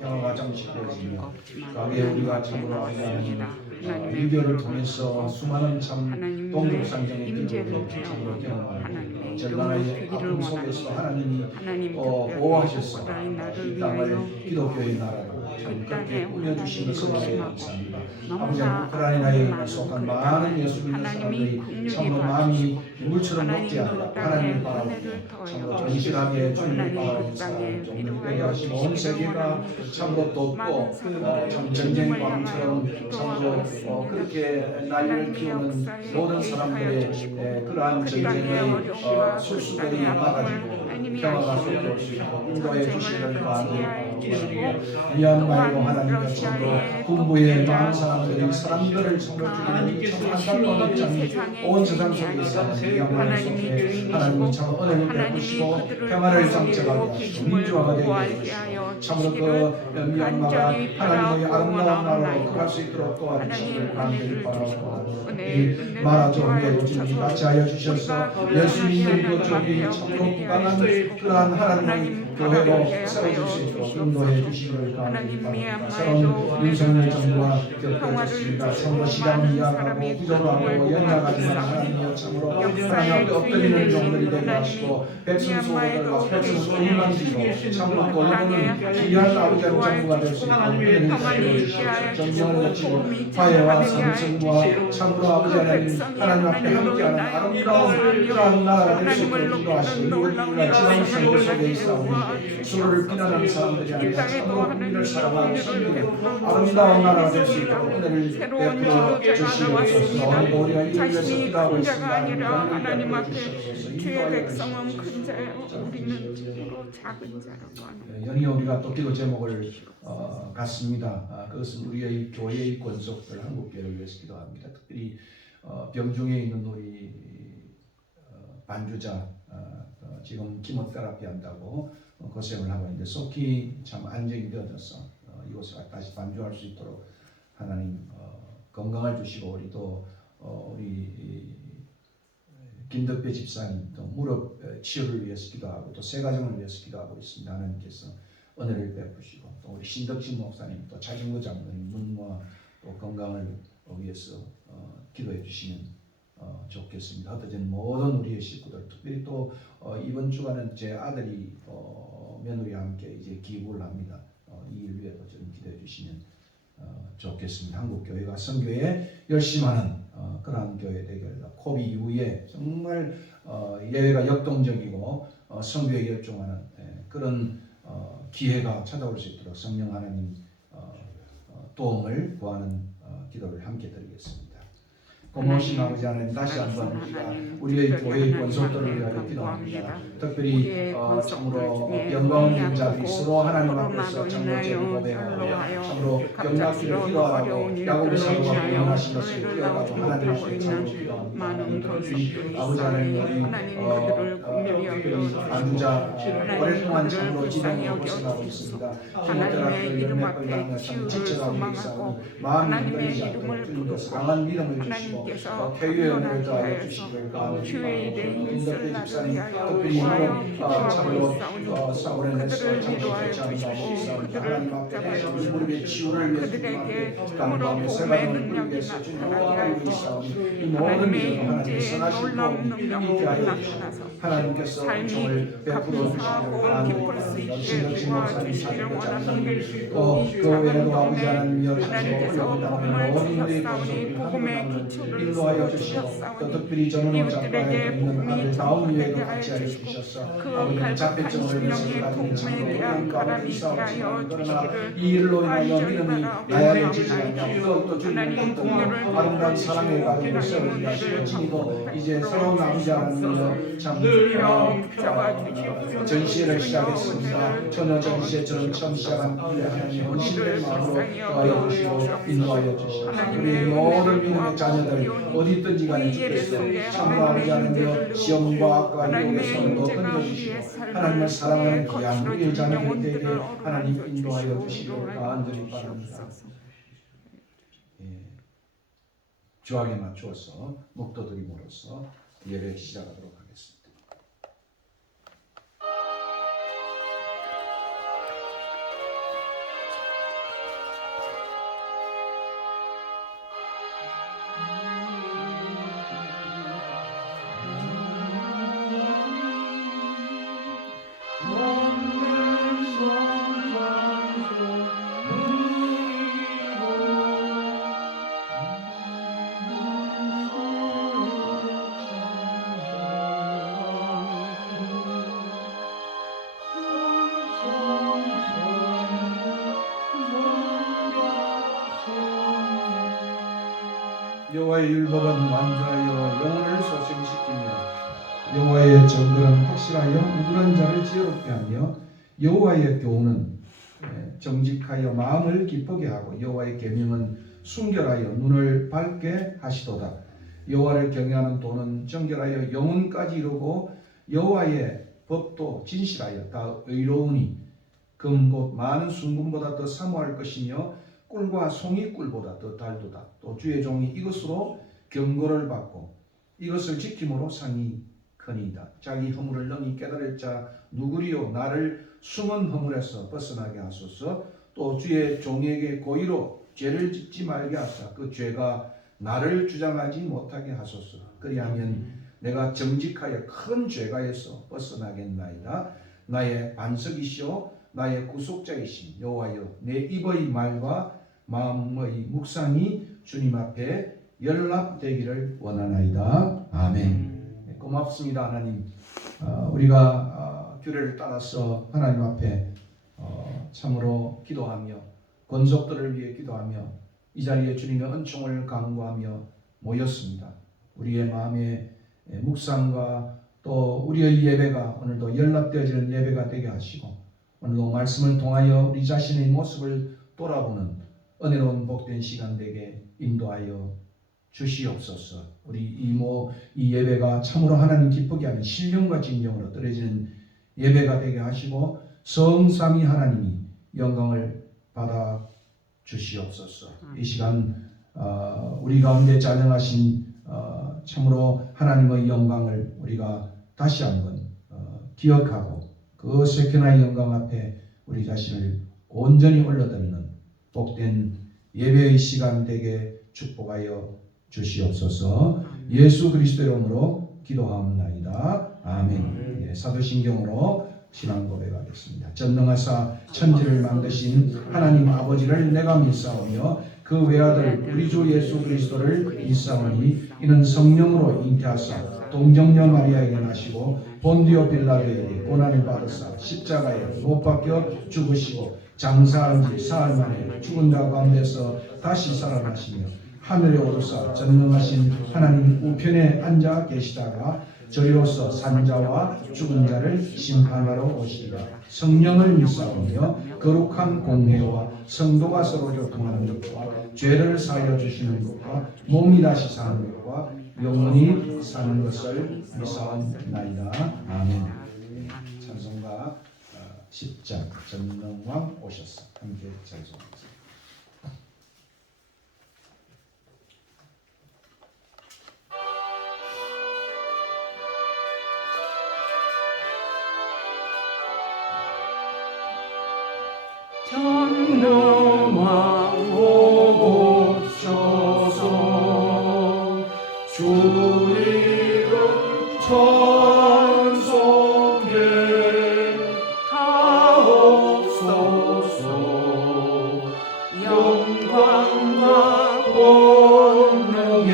평화가 정식되어지며 가게 우리가 참으로 하나님 이별을 통해서 수많은 참 동족 상정의 기록을 참으로 경험하고 전란의 아픔 속에서 하나님이 보호하셔서 이 땅을 기독교의 나라로 참 그렇게 꾸며주신 것을 위해 감사합니다. 아버지 우크라이나에 속한 많은 예수 믿는 사람들이 참으로 마음이 물처럼 녹지 않아 하나님을 바라보며 참으로 정실하게 주님을 바라보는 사람을 좀 되게 하시고 온 세계가 참으로 덥고 참 전쟁 광처럼 참으로 그렇게 난리를 피우는 모든 사람들의 그러한 전쟁의 술수들이 막아지고 평화가 쏟아올 수 있도록 인도해 주시기를 간절히 바라고 미얀마에도 하나님의 참으로 군부의 많은 사람들이 사람들을 참으로 죽이는 참 안타까운 입장이 온 세상 속에 있어 미얀마 속에 하나님이 참 은혜를 베푸시고 평화를 장착하게 하시고 민주화가 되게 해주시고 참으로 그 미얀마가 하나님의 아름다운 나라로 거할 수 있도록 도와주시기를 간절히 바라고 이 마라족의 주님이 같이 하여 주셔서 예수 믿는 그 족이 참으로 강한 그러한 하나님의 교회로 세워질 수 있도록 인도해 주시기를 간절히 바랍니다. 새로운 윤석열 정부와 겹쳐졌습니다. 참으로 시간을 이야기하고 부정하고 연약하지만 하나님이여 참으로 하나님 앞에 엎드리는 종들이 되게 하시고 백성 소고들과 백성 의만지고 참으로 돌보는 귀한 아버지 정부가 될 수 있도록 은혜를 베풀어 주시옵소서. 정령을 거치고 화해와 성성과 참으로 아버지 하나님 앞에 함께하는 아름다운 그러한 나라가 될 수 있도록 인도하시고 우리가 지방선거 속에 있사오니 서로를 비난하는 사람들이 아니라 참으로 국민을 사랑하고 섬기는 아름다운 나라가 될 수 있도록 은혜를 베풀어 주시옵소서. 오늘도 우리가 이를 위해서 기도하고 있습니다. 하나님 앞에 주의 백성은 큰 자요 우리는 참으로 작은 자라고 하는 연이어 우리가 또 기도 제목을 갖습니다. 그것은 우리의 교회의 권속들 한국교회를 위해서 기도합니다. 특별히 병중에 있는 우리 반주자 지금 키모테라피 한다고 고생을 하고 있는데 속히 참 안정이 되어져서 이곳에 다시 반주할 수 있도록 하나님 건강을 주시고 우리 또 우리 김덕배 집사님 또 무릎 치유를 위해서 기도하고 또 새 가정을 위해서 기도하고 있습니다. 하나님께서 은혜를 베푸시고 또 우리 신덕진 목사님 또 차진구 장로님 눈과 또 건강을 위해서 기도해 주시면 좋겠습니다. 흩어진 모든 우리의 식구들 특별히 또 이번 주간은 제 아들이 며느리와 함께 이제 기부를 합니다. 이 일 위해도 좀 기도해 주시면 좋겠습니다. 한국 교회가 선교에 열심하는 그러한 교회 되길 코비 이후에 정말 예외가 역동적이고 선교에 열중하는 그런 기회가 찾아올 수 있도록 성령 하나님 도움을 구하는 기도를 함께 드리겠습니다. 고마우신 아버지 하나님 다시 한번 우리의 교회의 권속들을 위하여 기도합니다. 특별히 참으로 영광 자들이 서로 하나님 앞에서 참으로 제를 고백하고 참으로 영락기를 기도하라고 야고보 사도가 공언하신 것을 기억하고 하나님 앞에 참으로 기도합니다. 특별히 아버지 하나님 특별히 안주자 오랫동안 참으로 지병으로 고생하고 있습니다. 키모테라피를 열몇 번 당하며 참 지쳐가고 있사오니 마음이 흔들리지 않도록 주님께서 강한 믿음을 주시고 쾌유의 은혜를 더하여 주시기를 간절히 바라고 김덕배 집사님 특별히 참으로 사울의 내서 참으로 같이 나오시옵소서. 하나님 앞에 무릎의 치유를 위해서 주님께 간구하며 세가정을 우리 위해서 주님 도와드리고 있사오니 이 모든 일을 하나님 선하신 도움이 있게 하여 주시고 하나님께서 정을 베풀어 주시기를 간절히 바랍니다. 신덕신 목사님 자녀 장로님 그 외에도 아버지 하나님 여러분으로 올라오는 모든 이들의 권속들이 한국을 인도하여 주시고 또 특별히 전원호 작가에 있는 아들 다운 위에도 같이 하여 주셔서 아버지 자폐증을 위해서 가진 참으로 가운데 싸우지만 그러나 이 일로 인하여 믿음이 다양해지지 않고 더욱더 주님을 붙들고 아름다운 사랑의 가정을 세우게 하시고 지니도 이제 새로운 아버지 하나님을 참 전시회를 시작했습니다. 처녀 전시회처럼 처음 시작한 이 하나님 헌신된 마음으로 도와여 주시고 인도하여 주시고 우리 모든 믿음의 자녀들 어디 있든지 간에 주께서 참으로 아버지 하나님 시험과 악과 유혹의 손으로 던져주시고 하나님을 사랑하는 귀한 우리의 자녀들에게 하나님 인도하여 주시기를 간절히 바랍니다. 주악에 맞추어서 목도드림으로써 예배 시작하도록 하겠습니다. 여호와의 율법은 완전하여 영혼을 소생시키며 여호와의 정글은 확실하여 우둔한 자를 지혜롭게 하며 여호와의 교훈은 정직하여 마음을 기쁘게 하고 여호와의 계명은 순결하여 눈을 밝게 하시도다. 여호와를 경외하는 도는 정결하여 영혼까지 이루고 여호와의 법도 진실하여 다 의로우니 금 곧 많은 순금보다 더 사모할 것이며 꿀과 송이 꿀보다 더 달도다. 또 주의 종이 이것으로 경고를 받고 이것을 지킴으로 상이 크니이다. 자기 허물을 능히 깨달을 자 누구리요? 나를 숨은 허물에서 벗어나게 하소서. 또 주의 종에게 고의로 죄를 짓지 말게 하사 그 죄가 나를 주장하지 못하게 하소서. 그리하면 내가 정직하여 큰 죄가에서 벗어나겠나이다. 나의 반석이시오 나의 구속자이신 여호와여, 내 입의 말과 마음의 묵상이 주님 앞에 연락되기를 원하나이다. 아멘. 고맙습니다 하나님. 우리가 규례를 따라서 하나님 앞에 참으로 기도하며 권속들을 위해 기도하며 이 자리에 주님의 은총을 간구하며 모였습니다. 우리의 마음의 묵상과 또 우리의 예배가 오늘도 연락되어지는 예배가 되게 하시고 오늘도 말씀을 통하여 우리 자신의 모습을 돌아보는 은혜로운 복된 시간 되게 인도하여 주시옵소서. 우리 이 예배가 참으로 하나님 기쁘게 하는 신령과 진정으로 드려지는 예배가 되게 하시고 성삼위 하나님이 영광을 받아 주시옵소서. 이 시간 우리 가운데 자정하신 참으로 하나님의 영광을 우리가 다시 한번 기억하고 그 세컨의 영광 앞에 우리 자신을 온전히 올려드리는 복된 예배의 시간 되게 축복하여 주시옵소서. 예수 그리스도의 이름으로 기도하옵나이다. 아멘. 사도신경으로 신앙 고백하겠습니다. 전능하사 천지를 만드신 하나님 아버지를 내가 믿사오며 그 외아들 우리 주 예수 그리스도를 믿사오니 이는 성령으로 잉태하사 동정녀 마리아에게 나시고 본디오 빌라도에게 고난을 받으사 십자가에 못 박혀 죽으시고 장사한 지 사흘 만에 죽은 자 가운데서 다시 살아나시며 하늘에 오르사 전능하신 하나님 우편에 앉아 계시다가 저리로서 산자와 죽은 자를 심판하러 오시리라. 성령을 믿사오며 거룩한 공회와 성도가 서로 교통하는 것과 죄를 사하여 주시는 것과 몸이 다시 사는 것과 영원히 사는 것을 믿사옵나이다. 아멘. 찬송가 10장 전능왕 오셨어. 함께 찬송합니다. 전능왕 오옵소서. 주 이름 찬송해 하옵소서. 영광과 권능의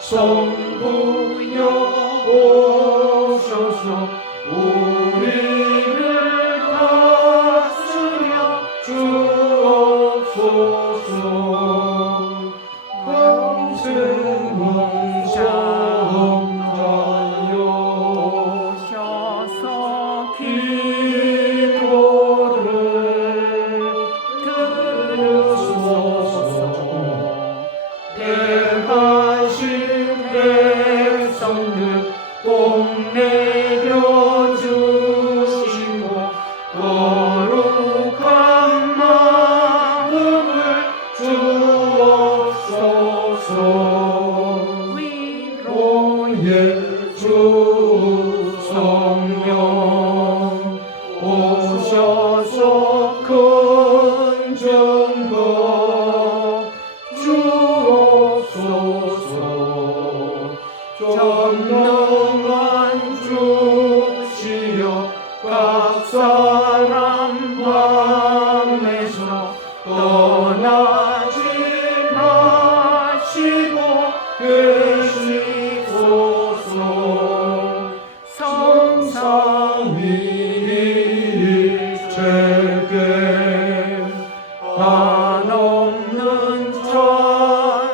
성부여 오셔서 우리를 다스려 주옵소서. 평생 영장자여 오셔서 기도를 들으소서. 대하신 백성들 복 내려주시고 거룩한 마음을 주옵소서. 위로의 주 성령 오셔서 큰 증거 주옵소서. 전능한 주시여 각 사람 마음에서 떠나지 마시고 계시소서. 성삼위일체계 한없는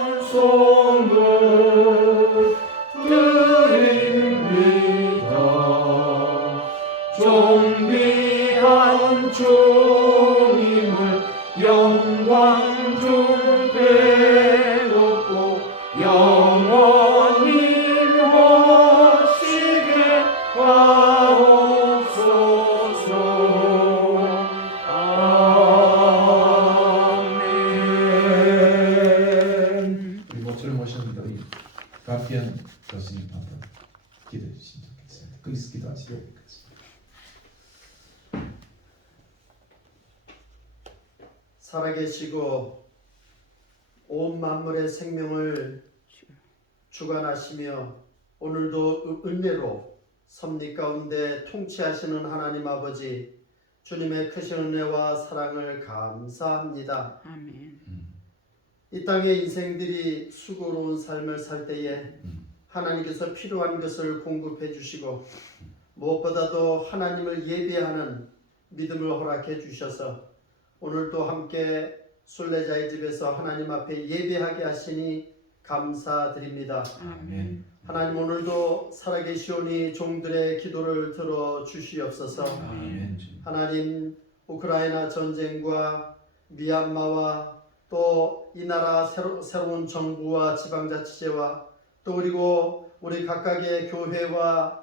찬송을 영광 좀 되옵고 영원히 모시게 하옵소서. 아멘. 우리 목소리 모셨는데 우리 가피안 교수님 한번 기도해 주시면 좋겠습니다. 거기서 기도하시도록 하겠습니다. 살아계시고 온 만물의 생명을 주관하시며 오늘도 은혜로 섭리 가운데 통치하시는 하나님 아버지, 주님의 크신 은혜와 사랑을 감사합니다. 아멘. 이 땅의 인생들이 수고로운 삶을 살 때에 하나님께서 필요한 것을 공급해 주시고 무엇보다도 하나님을 예배하는 믿음을 허락해 주셔서 오늘도 함께 순례자의 집에서 하나님 앞에 예배하게 하시니 감사드립니다. 아멘. 하나님, 오늘도 살아계시오니 종들의 기도를 들어 주시옵소서. 아멘. 하나님, 우크라이나 전쟁과 미얀마와 또 이 나라 새로운 정부와 지방자치제와 또 그리고 우리 각각의 교회와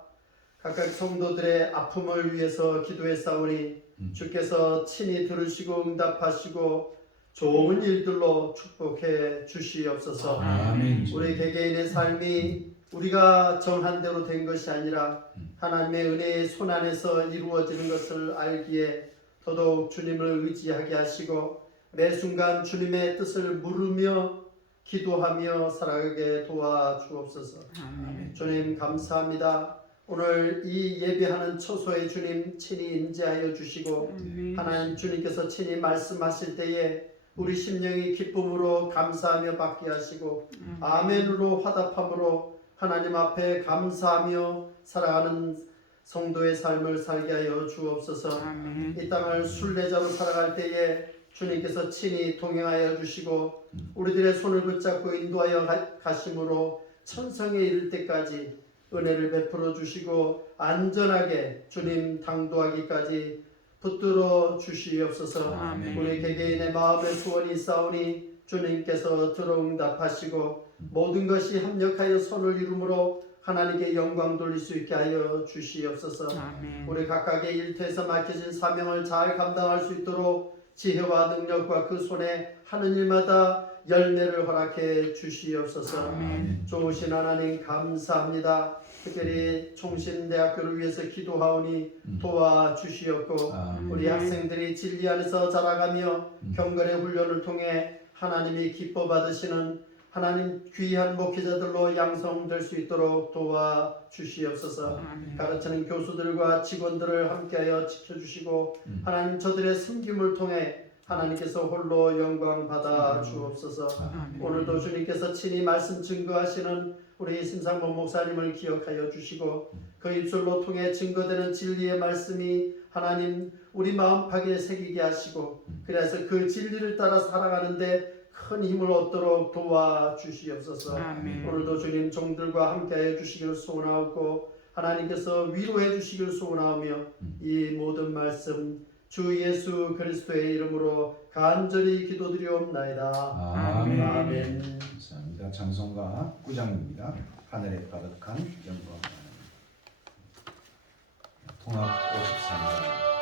각각 성도들의 아픔을 위해서 기도했사오니 주께서 친히 들으시고 응답하시고 좋은 일들로 축복해 주시옵소서. 아멘. 우리 개개인의 삶이 우리가 정한 대로 된 것이 아니라 하나님의 은혜의 손안에서 이루어지는 것을 알기에 더더욱 주님을 의지하게 하시고 매 순간 주님의 뜻을 물으며 기도하며 살아가게 도와주옵소서. 아멘. 주님 감사합니다. 오늘 이 예배하는 처소에 주님 친히 임재하여 주시고 아멘. 하나님 주님께서 친히 말씀하실 때에 우리 심령이 기쁨으로 감사하며 받게 하시고 아멘으로 화답함으로 하나님 앞에 감사하며 살아가는 성도의 삶을 살게 하여 주옵소서. 아멘. 이 땅을 순례자로 살아갈 때에 주님께서 친히 동행하여 주시고 우리들의 손을 붙잡고 인도하여 가심으로 천성에 이를 때까지 은혜를 베풀어 주시고 안전하게 주님 당도하기까지 붙들어 주시옵소서. 아멘. 우리 개개인의 마음의 소원이 있사오니 주님께서 들어 응답하시고 모든 것이 합력하여 선을 이루므로 하나님께 영광 돌릴 수 있게 하여 주시옵소서. 아멘. 우리 각각의 일터에서 맡겨진 사명을 잘 감당할 수 있도록 지혜와 능력과 그 손에 하는 일마다 열매를 허락해 주시옵소서. 아멘. 좋으신 하나님 감사합니다. 특별히 총신대학교를 위해서 기도하오니 도와주시옵고 우리 학생들이 진리 안에서 자라가며 경건의 훈련을 통해 하나님이 기뻐 받으시는 하나님 귀한 목회자들로 양성될 수 있도록 도와주시옵소서. 아멘. 가르치는 교수들과 직원들을 함께하여 지켜주시고 하나님 저들의 섬김을 통해 하나님께서 홀로 영광 받아 주옵소서. 아멘. 오늘도 주님께서 친히 말씀 증거하시는 우리 심상보 목사님을 기억하여 주시고 그 입술로 통해 증거되는 진리의 말씀이 하나님 우리 마음팍에 새기게 하시고 그래서 그 진리를 따라 살아가는데 큰 힘을 얻도록 도와주시옵소서. 아멘. 오늘도 주님 종들과 함께하여 주시기를 소원하옵고 하나님께서 위로해 주시기를 소원하오며 이 모든 말씀 주 예수 그리스도의 이름으로 간절히 기도드리옵나이다. 아멘. 아멘. 감사합니다. 찬송가 9장입니다. 하늘에 가득한 영광. 통합 53장.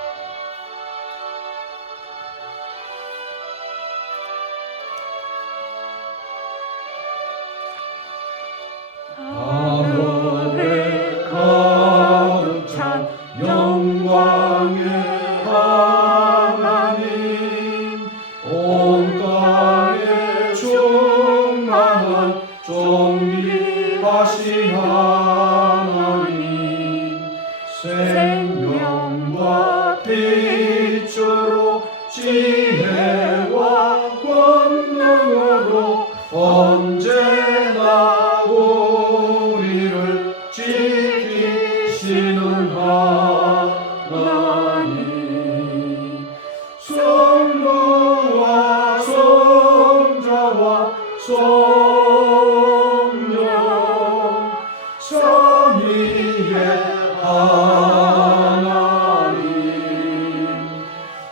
하늘에 가득 찬 영광의 하나님 온 땅에 충만한 존귀하신 하나님 생명과 빛으로 지혜와 권능으로 언제나 우리를 지키시는 하나님 성부와 성자와 성령 삼위의 하나님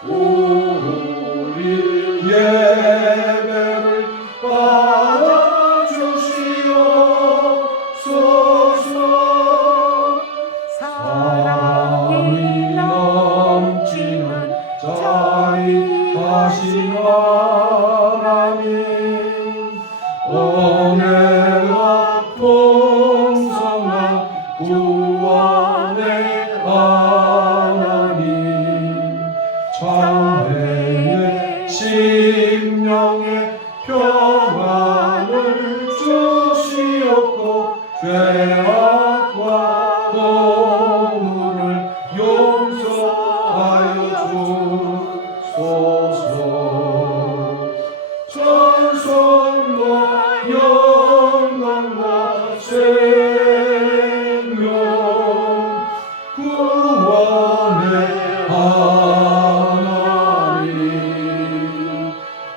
우리 예배를 받아주시옵소서. 사랑이 넘치는 자비하신 하나님, 은혜가 풍성한 구원의 하나님, 장래의 심령의 평안을 주시옵고 죄악과 허물을 용서하여 주소서. 찬송과 영광과 생명 구원의 하나님,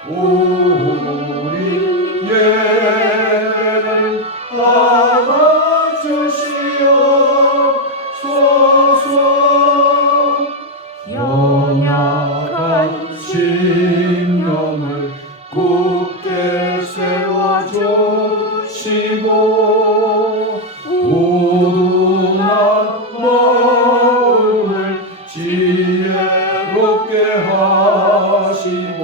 우리 예배를 받아주시옵소서. 연약한 심령을 굳게 세워주시고 우둔한 마음을 지혜롭게 하시고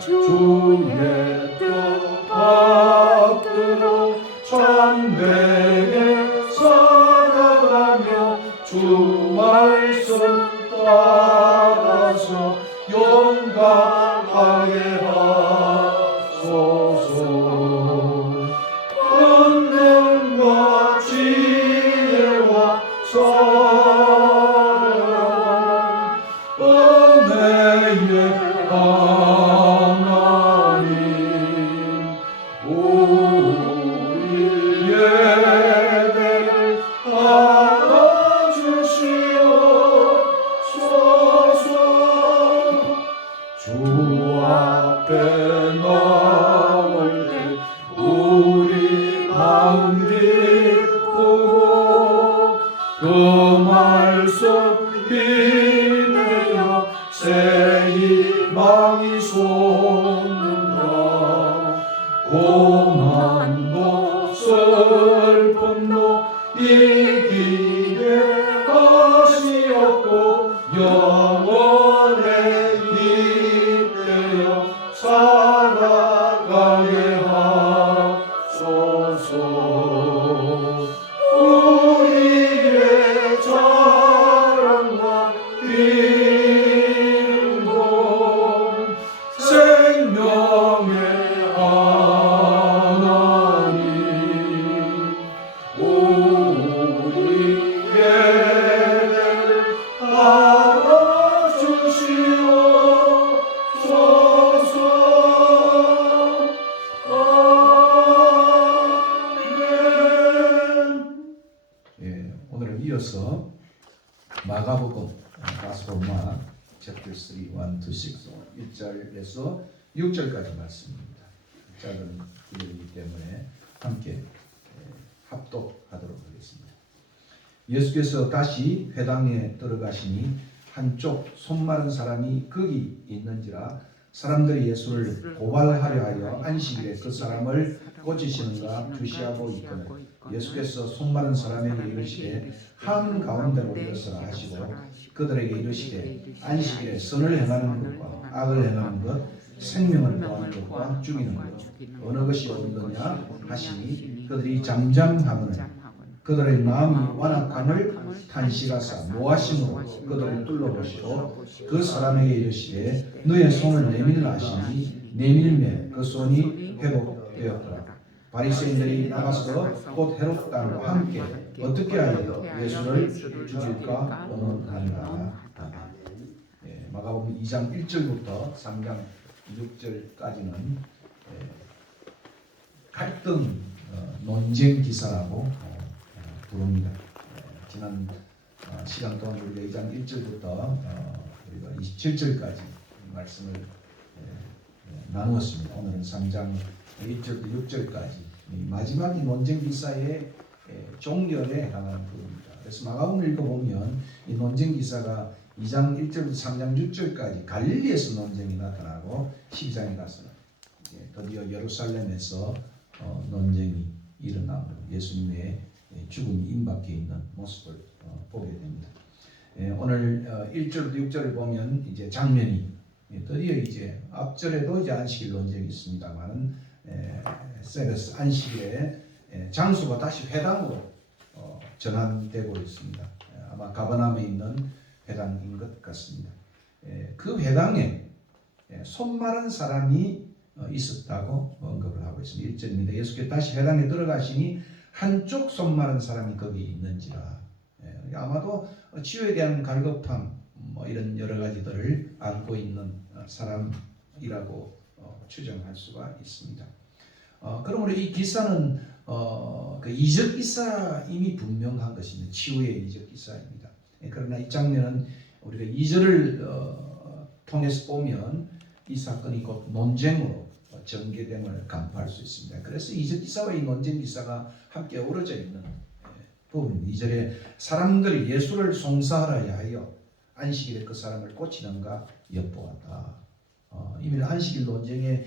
주의 뜻 받들어 참되게 살아가며 주 말씀 따라서 용감하게 하소서. 권능과 지혜와 사랑 은혜의 하나님, 우리 예배를 받아주시옵소서. 주 앞에 나올 때 우리 마음 기쁘고 그 말씀 힘내어 새 희망이 솟는다. 고난도 슬픔도 이기게 하시옵고 영원에 잇대어 살아가게 하소서. 우리의 자랑과 기쁨 생명의 하나님, 우리 예배를 받아주시옵소서. 아멘. 예, 오늘은 이어서 마가복음 가스포마 챕터 3, 1 to 6, 1절에서 6절까지 말씀입니다. 짧은 구절이기 때문에 함께 합독하도록 하겠습니다. 예수께서 다시 회당에 들어가시니 한쪽 손 마른 사람이 거기 있는지라 사람들이 예수를 고발하려 하여 안식일에 그 사람을 고치시는가 주시하고 있거늘 예수께서 손 마른 사람에게 이르시되 한가운데로 일어서라 하시고 그들에게 이르시되 안식일에 선을 행하는 것과 악을 행하는 것 생명을 구하는 것과 죽이는 것 어느 것이 옳으냐 하시니 그들이 잠잠하거늘 그들의 마음이 완악함을 탄식하사 노하심으로 그들을 뚫어보시고 그 사람에게 이르시되 너의 손을 내밀라 하시니 내밀매 그 손이 회복되었더라. 바리새인들이 나가서 곧 헤롯 땅과 함께 어떻게 하여 예수를 죽일까 원하니라. 마가복음 2장 1절부터 3장 6절까지는 갈등 논쟁 기사라고 부릅니다. 지난 시간 동안 우리가 2장 1절부터 우리가 27절까지 말씀을 나누었습니다. 오늘은 3장 1절부터 6절까지 마지막 이 논쟁 기사의 종결에 해당하는 부분입니다. 그래서 마가복음을 읽어보면 이 논쟁 기사가 2장 1절부터 3장 6절까지 갈릴리에서 논쟁이 나타나고 12장에 가서는 드디어 예루살렘에서 논쟁이 일어나고 예수님의 죽음이 임박해 있는 모습을 보게 됩니다. 오늘 1절부터 6절을 보면 이제 장면이 드디어 이제 앞절에도 이제 안식일 논쟁이 있습니다만은 세베스 안식일에 장소가 다시 회당으로 전환되고 있습니다. 아마 가버나움에 있는 회당인 것 같습니다. 그 회당에 손 마른 사람이 있었다고 언급을 하고 있습니다. 1절입니다. 예수께서 다시 회당에 들어가시니 한쪽 손 마른 사람이 거기 있는지라. 아마도 치유에 대한 갈급함 뭐 이런 여러 가지들을 안고 있는 사람이라고 추정할 수가 있습니다. 그러므로 이 기사는 그 이적 기사임이 분명한 것입니다. 치유의 이적 기사입니다. 그러나 이 장면은 우리가 2절을 통해서 보면 이 사건이 곧 논쟁으로 전개됨을 간파할 수 있습니다. 그래서 이적 기사와 이 논쟁 기사가 함께 어우러져 있는 부분. 2절에 사람들이 예수를 송사하라 하여 안식일에 그 사람을 고치는가 엿보았다. 이미 안식일 논쟁의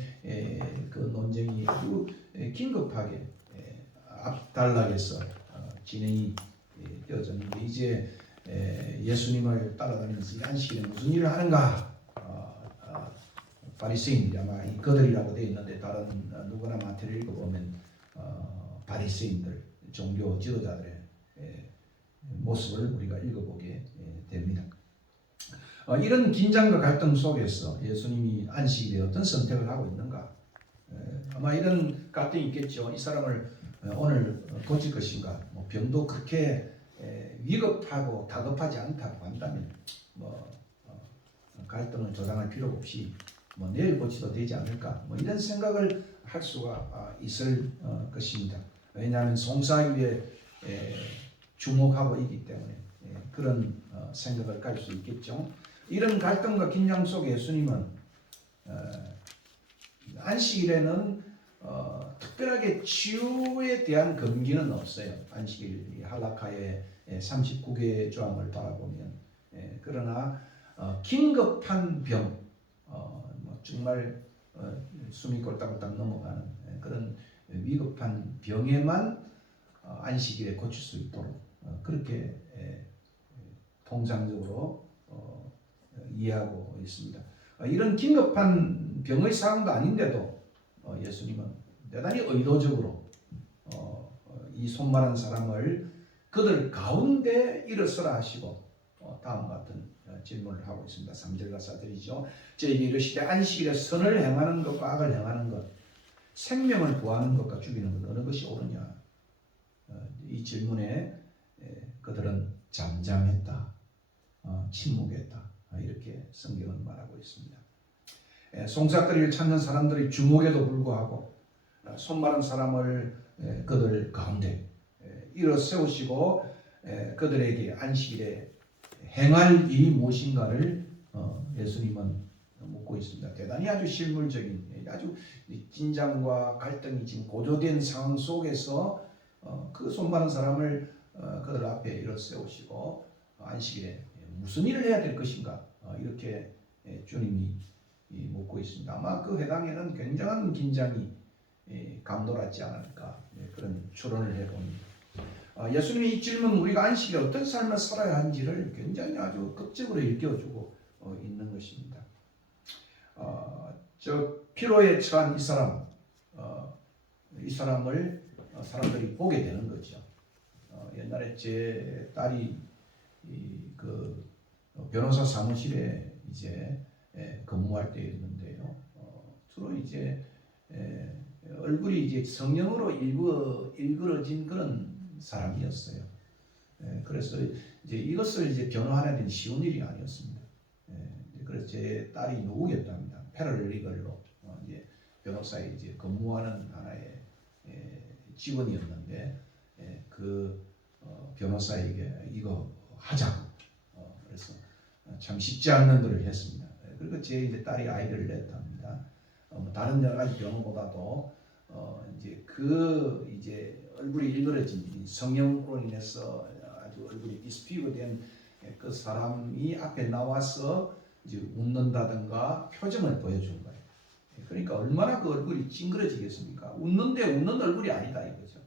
그 논쟁이 아주 긴급하게 앞단락에서 진행이 되어졌는데 이제 예수님을 따라다니면서 안식일에 무슨 일을 하는가? 바리새인들이 아마 그들이라고 되어 있는데 다른 누구나 마태를 읽어보면 바리새인들 종교 지도자들의 모습을 우리가 읽어보게 됩니다. 이런 긴장과 갈등 속에서 예수님이 안식일에 어떤 선택을 하고 있는가? 아마 이런 갈등이 있겠죠. 이 사람을 오늘 고칠 것인가? 뭐 병도 그렇게 위급하고 다급하지 않다고 한다면 갈등을 조장할 필요가 없이 내일 고치도 되지 않을까? 이런 생각을 할 수가 있을 것입니다. 왜냐하면 송사일에 주목하고 있기 때문에 그런 생각을 가질 수 있겠죠. 이런 갈등과 긴장 속에 예수님은 안식일에는 특별하게 치유에 대한 금기는 없어요. 안식일 할라카의 39개 조항을 바라보면 그러나 긴급한 병 정말 숨이 꼴딱꼴딱 넘어가는 그런 위급한 병에만 안식일에 고칠 수 있도록 그렇게 통상적으로 이해하고 있습니다. 이런 긴급한 병의 상황도 아닌데도 예수님은 대단히 의도적으로 이 손 마른 사람을 그들 가운데 일어서라 하시고 다음과 같은 질문을 하고 있습니다. 3절 가사드리죠. 저에게 이르시되 안식일에 선을 행하는 것과 악을 행하는 것, 생명을 구하는 것과 죽이는 것 어느 것이 옳으냐? 이 질문에 그들은 잠잠했다, 침묵했다 이렇게 성경은 말하고 있습니다. 송사거리를 찾는 사람들이 주목에도 불구하고 손 마른 사람을 그들 가운데 일어 세우시고 그들에게 안식일에 행할 일이 무엇인가를 예수님은 묻고 있습니다. 대단히 아주 실물적인 아주 긴장과 갈등이 지금 고조된 상황 속에서 그 손 마른 사람을 그들 앞에 일어 세우시고 안식일에 무슨 일을 해야 될 것인가 이렇게 주님이 묻고 있습니다. 아마 그 회당에는 굉장한 긴장이 감돌았지 않을까 그런 추론을 해봅니다. 예수님의 이 질문은 우리가 안식일에 어떤 삶을 살아야 하는지를 굉장히 아주 극적으로 일깨워주고 있는 것입니다. 저 피로에 처한 이 사람을 사람들이 보게 되는 거죠. 옛날에 제 딸이 그 변호사 사무실에 이제 근무할 때였는데요. 주로 이제 얼굴이 이제 성령으로 일그러진 그런 사람이었어요. 그래서 이제 이것을 이제 변호하는 데는 쉬운 일이 아니었습니다. 그래서 제 딸이 노우였답니다. 패럴리걸로 이제 변호사에 이제 근무하는 하나의 직원이었는데 그 변호사에게 이거 하자고 그래서 참 쉽지 않는 것을 했습니다. 그리고 제 이제 딸이 아이를 낳았답니다. 다른 여러 가지 변호보다도 이제 그 이제 얼굴이 일그러진 성령으로 인해서 아주 얼굴이 디스피그된 그 사람이 앞에 나와서 이제 웃는다든가 표정을 보여준 거예요. 그러니까 얼마나 그 얼굴이 찡그러지겠습니까? 웃는데 웃는 얼굴이 아니다 이거죠.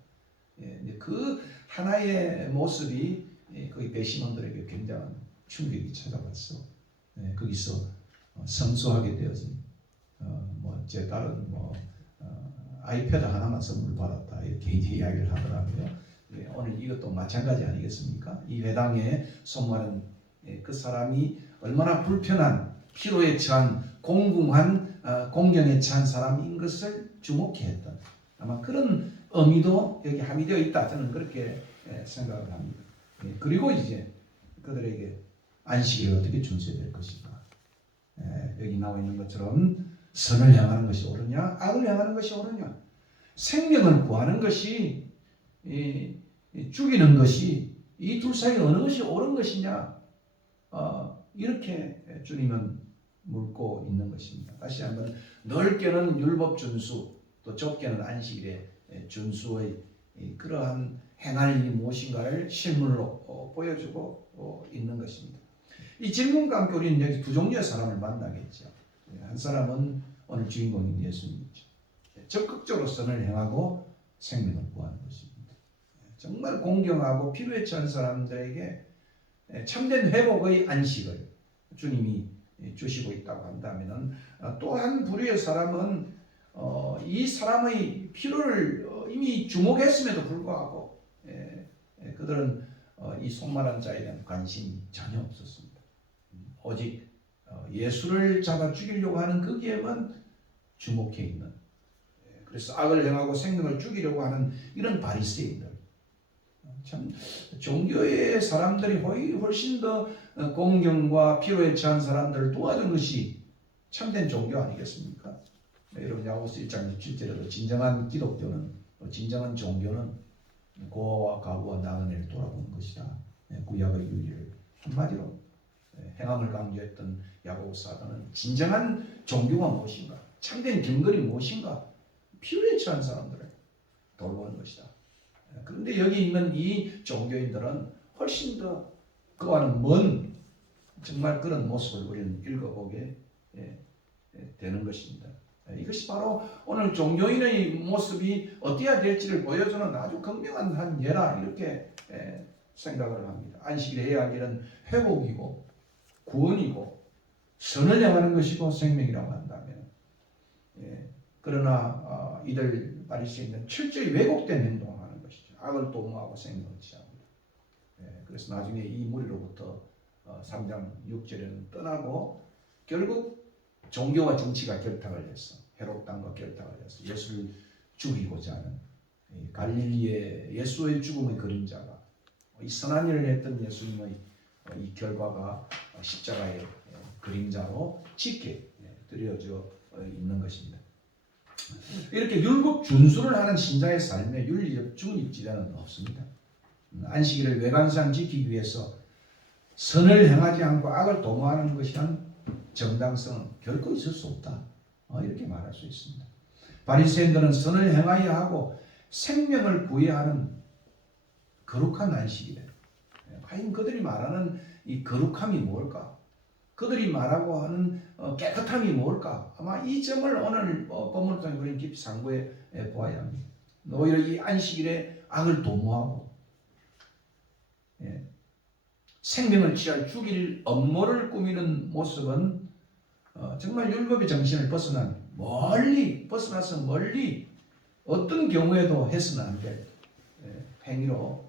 그 하나의 모습이 거기 배심원들에게 굉장한 충격이 찾아왔어. 거기서 성수하게 되어진 제 딸은 아이패드 하나만 선물 받았다 이렇게 이야기를 하더라고요. 오늘 이것도 마찬가지 아니겠습니까? 이 회당에 소모하는 그 사람이 얼마나 불편한 피로에 처한 공궁한 공경에 처한 사람인 것을 주목해 했던 아마 그런 의미도 여기 함의되어 있다 저는 그렇게 생각을 합니다. 그리고 이제 그들에게 안식일을 어떻게 준수해야 될 것인가. 여기 나와 있는 것처럼 선을 향하는 것이 옳으냐 악을 향하는 것이 옳으냐, 생명을 구하는 것이 죽이는 것이 이 둘 사이 어느 것이 옳은 것이냐, 이렇게 주님은 묻고 있는 것입니다. 다시 한번 넓게는 율법 준수, 또 좁게는 안식일의 준수의 그러한 행할 일이 무엇인가를 실물로 보여주고 있는 것입니다. 이 질문과 함께 우리는 여기 두 종류의 사람을 만나겠죠. 한 사람은 오늘 주인공인 예수님이죠. 적극적으로 선을 행하고 생명을 구하는 것입니다. 정말 공경하고 필요에 처한 사람들에게 참된 회복의 안식을 주님이 주시고 있다고 한다면, 또 한 부류의 사람은 이 사람의 필요를 이미 주목했음에도 불구하고 그들은 이 손만한 자에 대한 관심이 전혀 없었습니다. 오직 예수를 잡아 죽이려고 하는 거기에만 주목해 있는, 그래서 악을 행하고 생명을 죽이려고 하는 이런 바리새인들, 참 종교의 사람들이 훨씬 더 공경과 필요에 처한 사람들을 도와준 것이 참된 종교 아니겠습니까? 여러분 야고보서 1장 17절에도 진정한 기독교는, 진정한 종교는 고아와 가부와 나그네를 돌아보는 것이다. 구약의 윤리를 한마디로 행함을 강조했던 야고보 사도는 진정한 종교가 무엇인가, 참된 경건이 무엇인가, 필요에 처한 사람들을 돌보는 것이다. 그런데 여기 있는 이 종교인들은 훨씬 더 그와는 먼 정말 그런 모습을 우리는 읽어보게 되는 것입니다. 이것이 바로 오늘 종교인의 모습이 어때야 될지를 보여주는 아주 극명한 한 예라, 이렇게 생각을 합니다. 안식일에 해야 할 일은 회복이고 구원이고 선을 향하는 것이고 생명이라고 한다면, 그러나 이들 바리새인은 철저히 왜곡된 행동을 하는 것이죠. 악을 도모하고 생명을 취합니다. 그래서 나중에 이 무리로부터 3장 6절에는 떠나고 결국 종교와 정치가 결탁을 했어. 헤롯 땅과 결탁을 했어. 예수를 죽이고자 하는 갈릴리의 예수의 죽음의 그림자가, 이 선한 일을 했던 예수님의 이 결과가 십자가의 그림자로 짙게 드려져 있는 것입니다. 이렇게 율법 준수를 하는 신자의 삶에 윤리적 중립지대는 없습니다. 안식일을 외관상 지키기 위해서 선을 행하지 않고 악을 도모하는 것이란 정당성은 결코 있을 수 없다, 이렇게 말할 수 있습니다. 바리새인들은 선을 행하여야 하고 생명을 구해야 하는 거룩한 안식일에, 과연 그들이 말하는 이 거룩함이 뭘까? 그들이 말하고 하는 깨끗함이 뭘까? 아마 이 점을 오늘 본문을 통해 우리는 깊이 상고해 보아야 합니다. 오히려 이 안식일에 악을 도모하고 생명을 취할 죽일 업무를 꾸미는 모습은 정말 율법의 정신을 벗어나서 멀리 어떤 경우에도 해서는 안 될 행위로,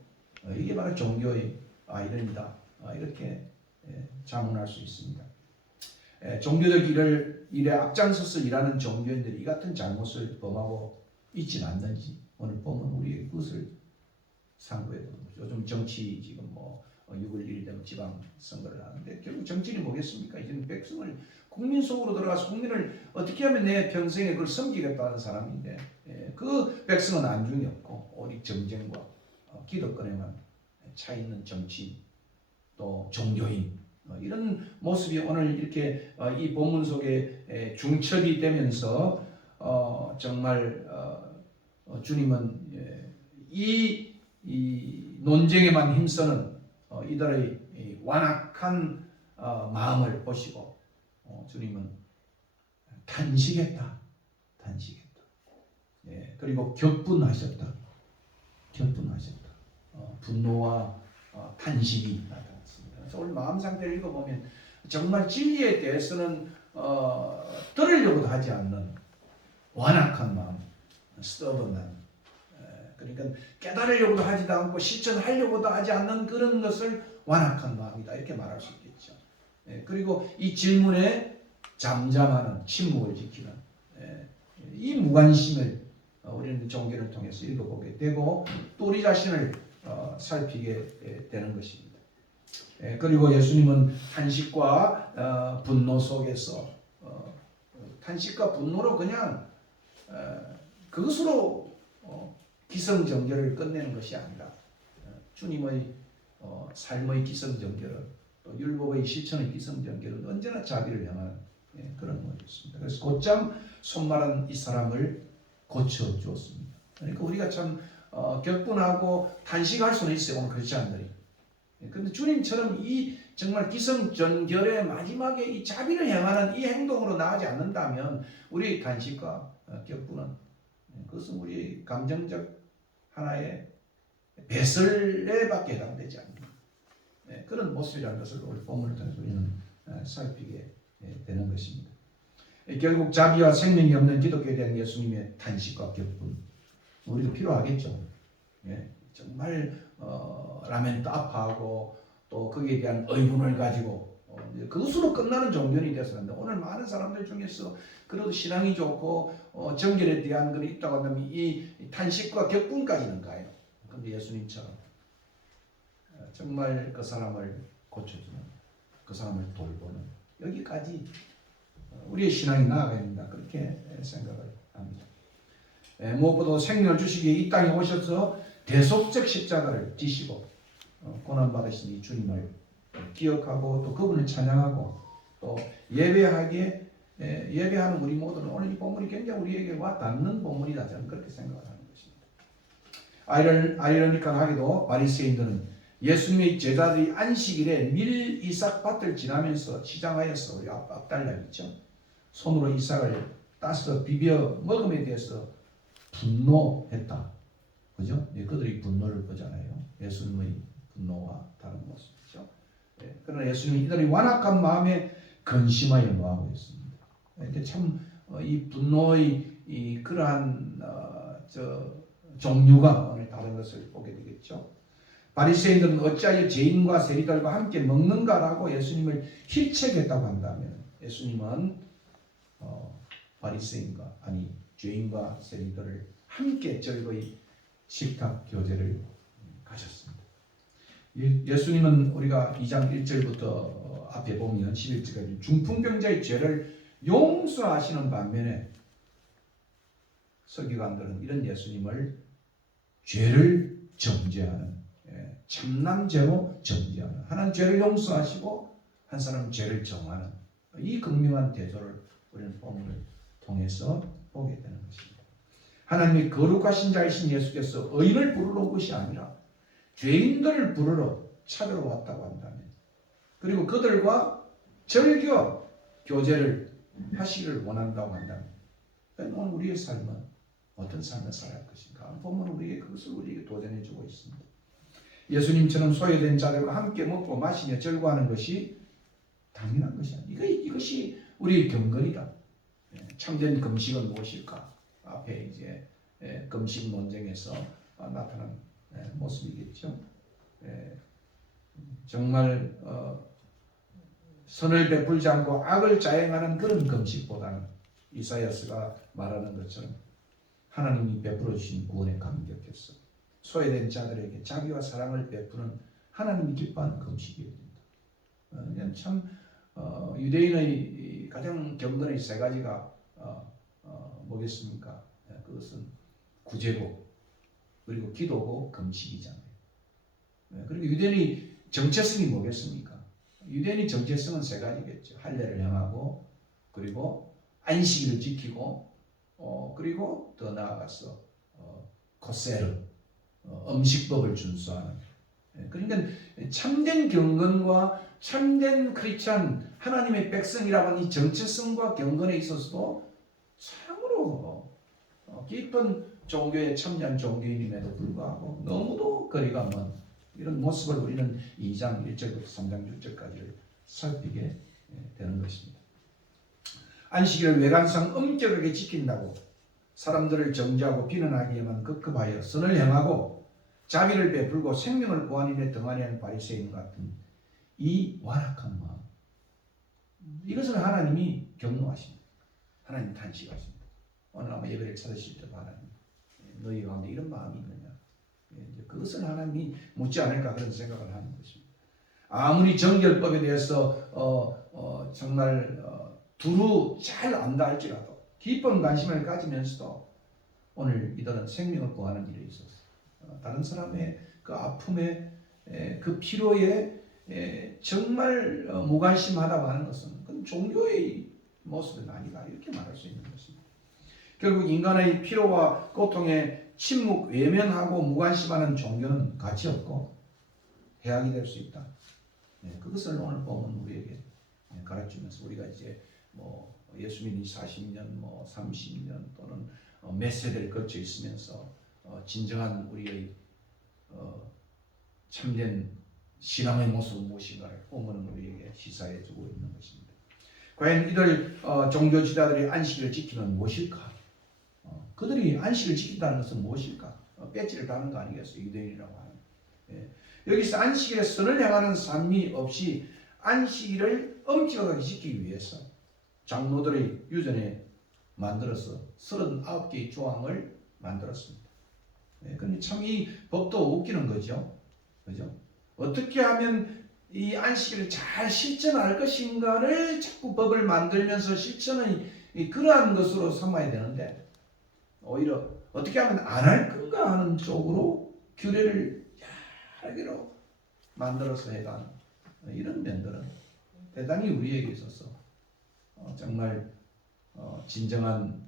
이게 바로 종교의 이론이다, 이렇게 자문할 수 있습니다. 종교적 일에 앞장서서 일하는 종교인들이 이 같은 잘못을 범하고 있지는 않는지 오늘 보면 우리의 그것을 상고해 보는 거죠. 요즘 정치 지금 6월 1일 되면 지방선거를 하는데 결국 정치인이 뭐겠습니까? 이제는 백성을, 국민 속으로 들어가서 국민을 어떻게 하면 내 평생에 그걸 섬기겠다는 사람인데, 그 백성은 안중이 없고 오직 정쟁과 기득권에만 차 있는 정치, 또 종교인, 이런 모습이 오늘 이렇게 이 본문 속에 중첩이 되면서 정말 주님은 이 논쟁에만 힘쓰는 이들의 완악한 마음을 보시고 주님은 탄식했다. 예, 그리고 격분하셨다. 분노와 탄식이 나타났습니다. 그래서 오늘 마음 상태를 읽어보면 정말 진리에 대해서는 들으려고도 하지 않는 완악한 마음, stubborn한, 그러니까 깨달으려고도 하지도 않고 실천하려고도 하지 않는 그런 것을 완악한 마음이다 이렇게 말할 수 있겠죠. 그리고 이 질문에 잠잠하는, 침묵을 지키는 이 무관심을 우리는 종교를 통해서 읽어보게 되고 또 우리 자신을 살피게 되는 것입니다. 그리고 예수님은 탄식과 분노 속에서 탄식과 분노로 그냥 그것으로 기성정결을 끝내는 것이 아니라 주님의 삶의 기성정결은 또 율법의 실천의 기성정결은 언제나 자비를 향한 그런 것이었습니다. 그래서 곧장 손마른 이 사람을 고쳐주었습니다. 그러니까 우리가 참 격분하고 탄식할 수는 있어요. 오늘 크리스찬들이. 그런데 주님처럼 이 정말 기성전결의 마지막에 이 자비를 향하는 이 행동으로 나가지 않는다면 우리의 탄식과 격분은 그것은 우리 감정적 하나의 배설에밖에 해당되지 않는 그런 모습이라는 것을 오늘 본문을 통해서 우리는 살피게 되는 것입니다. 결국 자비와 생명이 없는 기독교에 대한 예수님의 탄식과 격분 우리도 필요하겠죠. 정말 라멘도 아파하고 또 거기에 대한 의문을 가지고 그것으로 끝나는 종교는 되어서는 오늘 많은 사람들 중에서 그래도 신앙이 좋고 정결에 대한 것이 있다고 하면 이 탄식과 격분까지는 가요. 그런데 예수님처럼 정말 그 사람을 고쳐주는, 그 사람을 돌보는 여기까지 우리의 신앙이 나아가야 된다 그렇게 생각을 합니다. 무엇보다 생명을 주시기에 이 땅에 오셔서 대속적 십자가를 지시고 고난받으신 이 주님을 기억하고 또 그분을 찬양하고 또 예배하는 우리 모두는 오늘 이 본문이 굉장히 우리에게 와 닿는 본문이다 저는 그렇게 생각을 하는 것입니다. 아이러니컬하게도 바리새인들은 예수님의 제자들이 안식일에 밀 이삭 밭을 지나면서 시장하여서 우리 앞달라했죠. 손으로 이삭을 따서 비벼 먹음에 대해서 분노했다. 그죠? 그들이 분노를 보잖아요. 예수님의 분노와 다른 모습이죠. 그러나 예수님이 이들의 완악한 마음에 근심하여 노하고 있습니다. 이렇게 참 이 분노의 이 그러한 종류가 오늘 다른 것을 보게 되겠죠. 바리새인들은 어찌하여 죄인과 세리들과 함께 먹는가라고 예수님을 힐책했다고 한다면 예수님은 바리새인과 아니 죄인과 세리들을 함께 즐거이 식탁 교제를 가졌습니다. 예수님은 우리가 2장 1절부터 앞에 보면 11절까지 중풍병자의 죄를 용서하시는 반면에 서기관들은 이런 예수님을 죄를 정죄하는 참남죄로 정죄하는 하나는 죄를 용서하시고 한 사람은 죄를 정하는 이 극명한 대조를 우리는 본문을 통해서 보게 되는 것입니다. 하나님의 거룩하신 자이신 예수께서 의인을 부르러 온 것이 아니라 죄인들을 부르러 찾으러 왔다고 한다면 그리고 그들과 절교 교제를 하시기를 원한다고 한다면 오늘 우리의 삶은 어떤 삶을 살아야 할 것인가? 본문은 우리에게 그것을 우리에게 도전해 주고 있습니다. 예수님처럼 소외된 자들과 함께 먹고 마시며 절구하는 것이 당연한 것이 아니야. 이것이 우리의 경건이다. 참된 금식은 무엇일까? 앞에 이제 금식 논쟁에서 나타난 모습이겠죠. 정말 선을 베풀지 않고 악을 자행하는 그런 금식보다는 이사야스가 말하는 것처럼 하나님이 베풀어 주신 구원에 감격해서 소외된 자들에게 자비와 사랑을 베푸는 하나님이 기뻐하는 금식이어야 된다. 참 유대인의 가장 경건의 세 가지가 뭐겠습니까? 그것은 구제고 그리고 기도고 금식이잖아요. 그리고 유대인의 정체성이 뭐겠습니까? 유대인의 정체성은 세 가지겠죠. 할례를 행하고 그리고 안식일을 지키고 그리고 더 나아가서 코세르 음식법을 준수하는 그러니까 참된 경건과 참된 크리스찬 하나님의 백성이라고 하는 이 정체성과 경건에 있어서도 참으로 깊은 종교에 참여한 종교인임에도 불구하고 너무도 거리가 먼 이런 모습을 우리는 2장 1절부터 3장 6절까지 살피게 되는 것입니다. 안식일을 외관상 엄격하게 지킨다고 사람들을 정죄하고 비난하기에만 급급하여 선을 행하고 자비를 베풀고 생명을 구하는 데 등한히 바리새인 같은 이 완악한 마음, 이것을 하나님이 경노하십니다. 하나님 탄식하십니다. 오늘 아마 예배를 찾으실 때도 하나님, 너희 가운데 이런 마음이 있느냐, 그것을 하나님이 묻지 않을까 그런 생각을 하는 것입니다. 아무리 정결법에 대해서 정말 두루 잘 안다 할지라도 깊은 관심을 가지면서도 오늘 이들은 생명을 구하는 일에 있어서 다른 사람의 그 아픔에 그 필요에 정말 무관심하다고 하는 것은 그건 종교의 모습은 아니다 이렇게 말할 수 있는 것입니다. 결국 인간의 필요와 고통에 침묵, 외면하고 무관심하는 종교는 가치 없고 해악이 될 수 있다. 그것을 오늘 보면 우리에게 가르치면서 우리가 이제 뭐 예수 믿는 40년, 뭐 30년 또는 몇 세대를 거쳐 있으면서 진정한 우리의 참된 신앙의 모습은 무엇인가를 본문은 우리에게 시사해 주고 있는 것입니다. 과연 이들 종교 지도자들이 안식일을 지키는 무엇일까? 그들이 안식을 지킨다는 것은 무엇일까? 배지를 다는 거 아니겠어요? 유대인이라고 하는. 여기서 안식일에 선을 행하는 삶이 없이 안식일을 엄격하게 지키기 위해서 장로들의 유전에 만들어서 39개의 조항을 만들었습니다. 그런데 참 이 법도 웃기는 거죠. 그죠? 어떻게 하면 이 안식일을 잘 실천할 것인가를 자꾸 법을 만들면서 실천의 그러한 것으로 삼아야 되는데 오히려 어떻게 하면 안 할 건가 하는 쪽으로 규례를 여러 만들어서 해가는 이런 면들은 대단히 우리에게 있어서 정말 진정한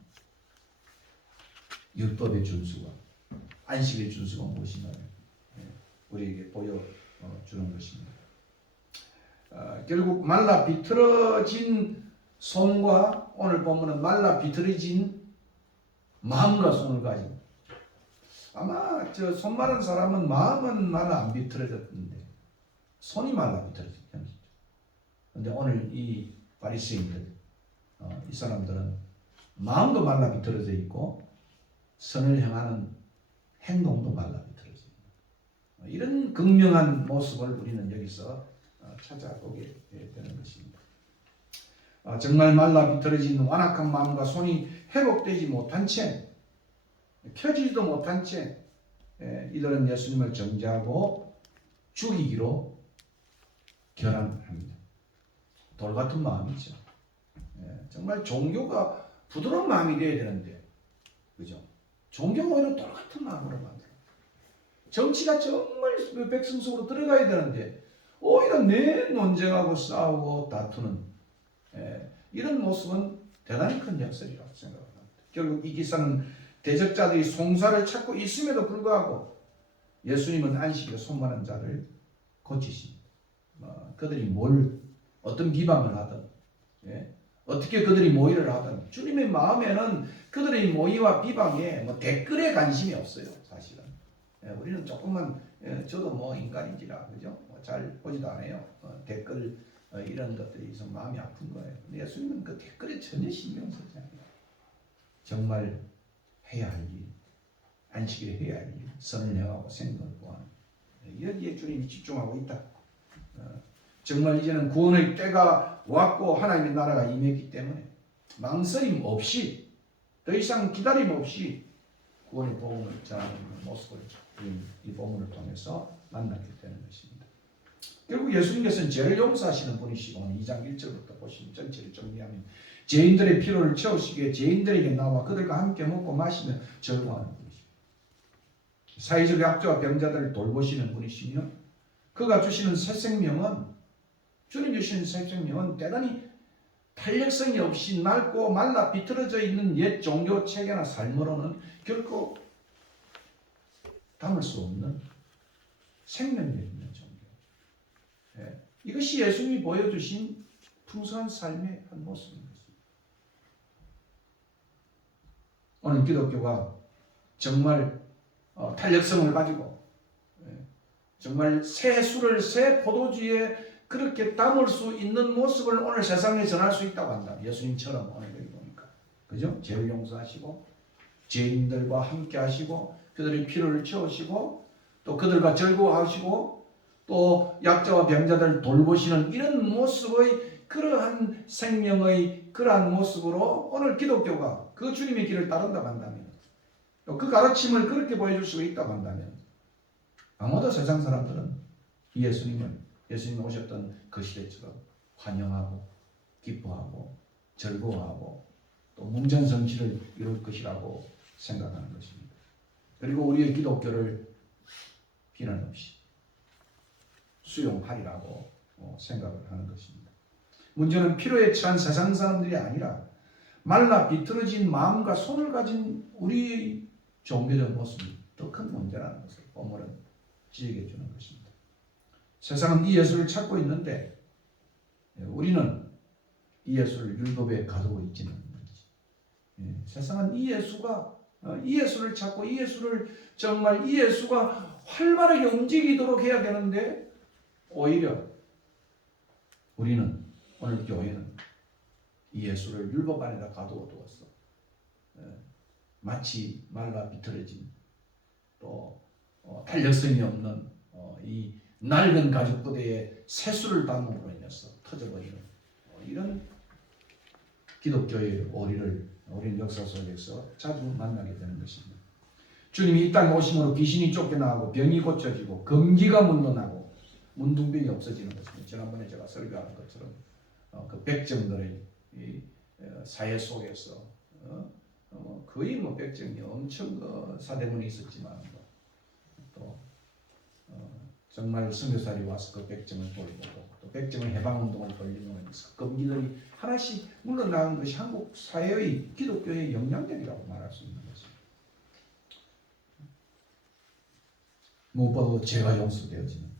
율법의 준수가 안식의 준수가 무엇인가 우리에게 보여주는 것입니다. 결국 말라 비틀어진 손과 오늘 보면은 말라 비틀어진 마음과 손을 가진 아마 저 손 마른 사람은 마음은 말라 안 비틀어졌는데 손이 말라 비틀어진 형식이죠. 그런데 오늘 이 바리새인들 이 사람들은 마음도 말라 비틀어져 있고 선을 향하는 행동도 말라 비틀어져 있는 이런 극명한 모습을 우리는 여기서 찾아보게 되는 것입니다. 정말 말라 비틀어진 완악한 마음과 손이 회복되지 못한 채 펴지지도 못한 채 이들은 예수님을 정죄하고 죽이기로 결단합니다. 돌 같은 마음이죠. 정말 종교가 부드러운 마음이 되어야 되는데, 그죠? 종교가 오히려 돌 같은 마음으로 만들어. 정치가 정말 백성 속으로 들어가야 되는데 오히려 내 논쟁하고 싸우고 다투는 이런 모습은 대단히 큰 역설이라고 생각합니다. 결국 이 기사는 대적자들이 송사를 찾고 있음에도 불구하고 예수님은 안식일에 손만한 자를 고치십니다. 그들이 어떤 비방을 하든 어떻게 그들이 모의를 하든 주님의 마음에는 그들의 모의와 비방에 댓글에 관심이 없어요. 사실은 우리는 조금만 저도 뭐 인간인지라 그죠? 잘 보지도 않아요. 댓글 이런 것들이 있어 마음이 아픈 거예요. 근데 예수님은 그 댓글에 전혀 신경 쓰지 않아요. 정말 해야 할 일, 안식일에 해야 할 일, 선을 행하고 생명을 구하는 여기에 주님이 집중하고 있다. 정말 이제는 구원의 때가 왔고 하나님의 나라가 임했기 때문에 망설임 없이 더 이상 기다림 없이 구원의 복음을 전하는 모습을 이 본문을 통해서 만나게 되는 것입니다. 결국 예수님께서는 죄를 용서하시는 분이시고 2장 1절부터 보시면 전체를 정리하면 죄인들의 피로를 채우시기 위해 죄인들에게 나와 그들과 함께 먹고 마시며 절구하는 분이십니다. 사회적 약자와 병자들을 돌보시는 분이시며 그가 주시는 새 생명은 주님 주시는 새 생명은 대단히 탄력성이 없이 낡고 말라 비틀어져 있는 옛 종교 체계나 삶으로는 결코 담을 수 없는 생명력 있는 종교. 예. 이것이 예수님이 보여주신 풍성한 삶의 한 모습입니다. 오늘 기독교가 정말 탄력성을 가지고 정말 새 술을 새 포도주에 그렇게 담을 수 있는 모습을 오늘 세상에 전할 수 있다고 한다. 예수님처럼 오늘 여기 보니까 그죠? 죄를 용서하시고 죄인들과 함께 하시고 그들의 피를 채우시고 또 그들과 즐거워하시고 또 약자와 병자들을 돌보시는 이런 모습의 그러한 생명의 그러한 모습으로 오늘 기독교가 그 주님의 길을 따른다고 한다면 또 그 가르침을 그렇게 보여줄 수가 있다고 한다면 아마도 세상 사람들은 이 예수님이 오셨던 그 시대처럼 환영하고 기뻐하고 즐거워하고 또 문전성시를 이룰 것이라고 생각하는 것입니다. 그리고 우리의 기독교를 비난 없이 수용하리라고 생각을 하는 것입니다. 문제는 필요에 처한 세상 사람들이 아니라 말라 비틀어진 마음과 손을 가진 우리의 종교적 모습이 더 큰 문제라는 것을 본문은 지적해 주는 것입니다. 세상은 이 예수를 찾고 있는데 우리는 이 예수를 율법에 가두고 있지는 않는지. 세상은 이 예수를 찾고 이 예수를 정말 이 예수가 활발하게 움직이도록 해야 되는데 오히려 우리는 오늘 교회는 이 예수를 율법 안에다 가두어 두었어. 마치 말라 비틀어진 또 탄력성이 없는 이 낡은 가죽부대에 새수를 담음으로 인해서 터져버리는 이런 기독교의 오리를 우리는 역사 속에서 자주 만나게 되는 것입니다. 주님이 이 땅에 오심으로 귀신이 쫓겨나고 병이 고쳐지고 금기가 물러나고 문둥병이 없어지는 것입니다. 지난번에 제가 설교한 것처럼 그 백정들의 사회 속에서 거의 백정이 엄청 사대문이 있었지만 또 정말 선교사들이 와서 그 백정을 돌보고 또 백정을 해방운동을 벌리면서 금기들이 하나씩 물러나는 것이 한국 사회의 기독교의 영향력이라고 말할 수 있는 것입니다. 무엇보다도 죄가 용서되어지는